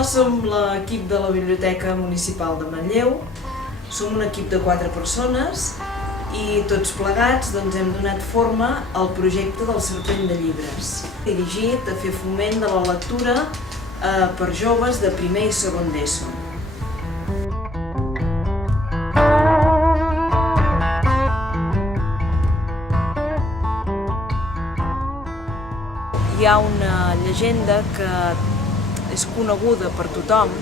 Hola, som l'equip de la Biblioteca Municipal de Manlleu. Som un equip de 4 persones i tots plegats hem donat forma al projecte del Serpent de Llibres, dirigit a fer foment de la lectura per joves de primer i segon d'ESO. Hi ha una llegenda que és coneguda per tothom,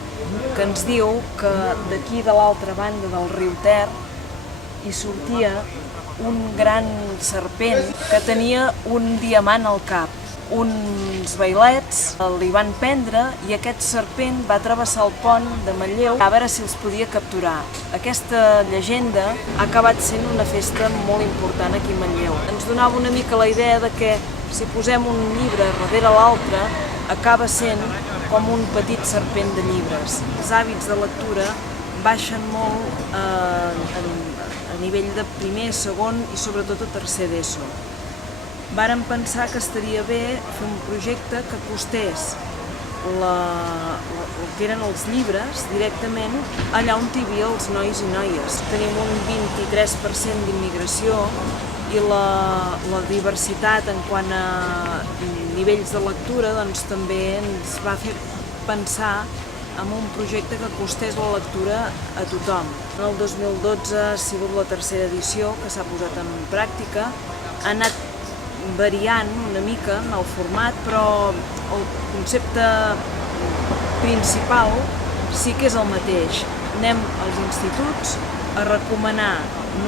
que ens diu que d'aquí de l'altra banda del riu Ter hi sortia un gran serpent que tenia un diamant al cap. Uns vailets li van prendre i aquest serpent va travessar el pont de Manlleu a veure si els podia capturar. Aquesta llegenda ha acabat sent una festa molt important aquí a Manlleu. Ens donava una mica la idea de que si posem un llibre darrere l'altre acaba sent com un petit serpent de llibres. Els hàbits de lectura baixen molt a nivell de primer, segon i sobretot a tercer d'ESO. Vàrem pensar que estaria bé fer un projecte que acostés el que eren els llibres directament allà on hi havia els nois i noies. Tenim un 23% d'immigració i la diversitat en quant a nivells de lectura també ens va fer pensar en un projecte que acostés la lectura a tothom. El 2012 ha sigut la tercera edició que s'ha posat en pràctica. Ha anat variant una mica en el format, però el concepte principal sí que és el mateix. Anem als instituts a recomanar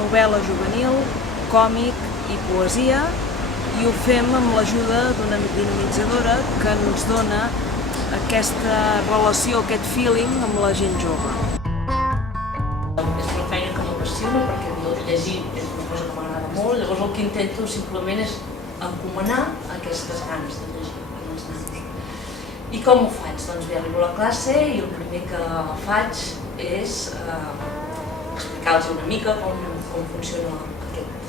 novel·la juvenil, còmic i poesia i ho fem amb l'ajuda d'una dinamitzadora que ens dona aquesta relació, aquest feeling amb la gent jove. És una feina que m'apassiona perquè llegir és una cosa que m'agrada molt, llavors el que intento simplement és encomanar aquestes ganes de llegir amb els nanos. I com ho faig? Doncs bé, arribo a la classe i el primer que faig és explicar-los una mica com funciona aquest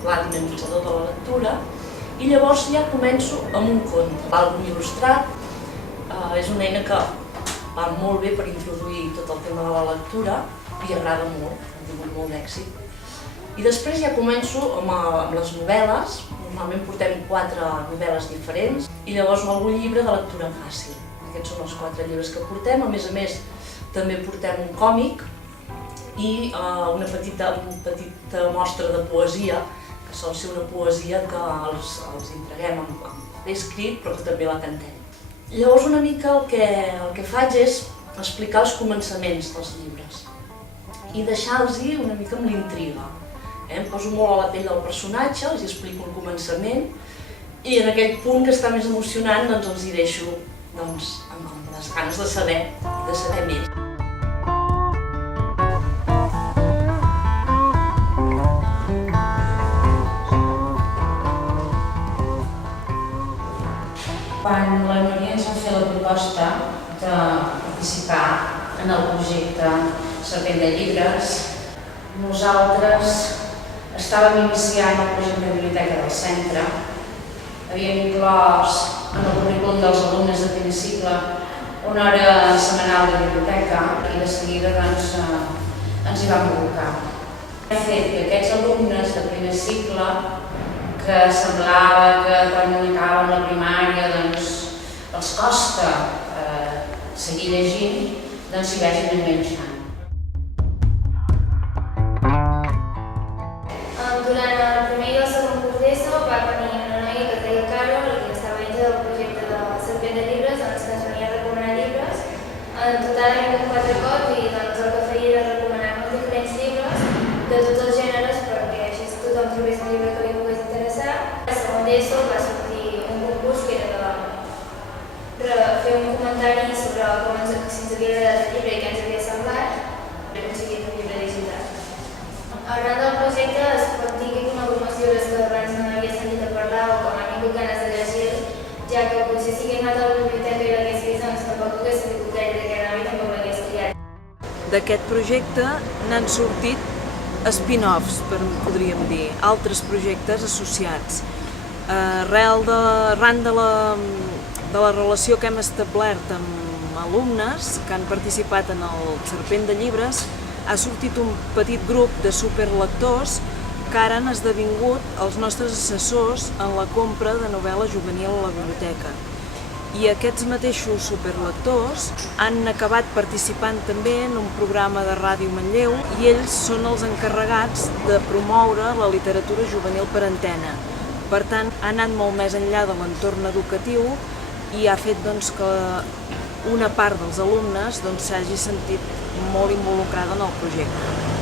pla dinamitzador de la lectura i llavors ja començo amb un conte. L'àlbum il·lustrat és una eina que va molt bé per introduir tot el tema de la lectura i agrada molt, ha tingut molt d'èxit. I després ja començo amb les novel·les, normalment portem 4 novel·les diferents i llavors algun llibre de lectura fàcil. Aquests són els 4 llibres que portem, a més també portem un còmic i una petita mostra de poesia, que sol ser una poesia que els entreguem en paper escrit però que també la cantem. Llavors una mica el que faig és explicar els començaments dels llibres i deixar-los una mica amb l'intriga. Em poso molt a la pell del personatge, els explico el començament i en aquell punt que està més emocionant els hi deixo amb les ganes de saber més. Quan la Maria ens va fer la proposta de participar en el projecte Serpent de Llibres, nosaltres estàvem iniciant el projecte de biblioteca del centre, havíem inclòs en el currículum dels alumnes de primer cicle una hora setmanal de biblioteca i de seguida ens hi vam abocar. Hem fet que aquests alumnes de primer cicle, que semblava que quan acaben la primària els costa seguir llegint, s'hi vagin enganxant. Durant el primer i el segon curs d'ESO va venir una noia que es deia Carol i que estava dintre del projecte de Serpent de Llibres, que ens venia a recomanar llibres. En total hem fet 4 cops i el que feia era recomanar molts diferents llibres de tots els gèneres perquè així tothom trobés un llibre que li pogués interessar. Al segon d'ESO va sortir un concurs que era de fer un comentari sobre si ens havia agradat el llibre i què ens havia semblat per aconseguir un llibre digital. Arran del projecte es pot dir que he conegut molts llibres que abans no havia sentit a parlar o que m'han vingut ganes de llegir, ja que potser si hagués anat a la biblioteca i l'hagués vist, tampoc hagués sabut gaire de què anava i tampoc l'hagués triat. D'aquest projecte n'han sortit spin-offs, podríem dir, altres projectes associats. Arran de la relació que hem establert amb alumnes que han participat en el Serpent de Llibres, ha sortit un petit grup de superlectors que ara han esdevingut els nostres assessors en la compra de novel·la juvenil a la biblioteca. I aquests mateixos superlectors han acabat participant també en un programa de Ràdio Manlleu i ells són els encarregats de promoure la literatura juvenil per antena. Per tant, ha anat molt més enllà de l'entorn educatiu i ha fet que una part dels alumnes s'hagi sentit molt involucrada en el projecte.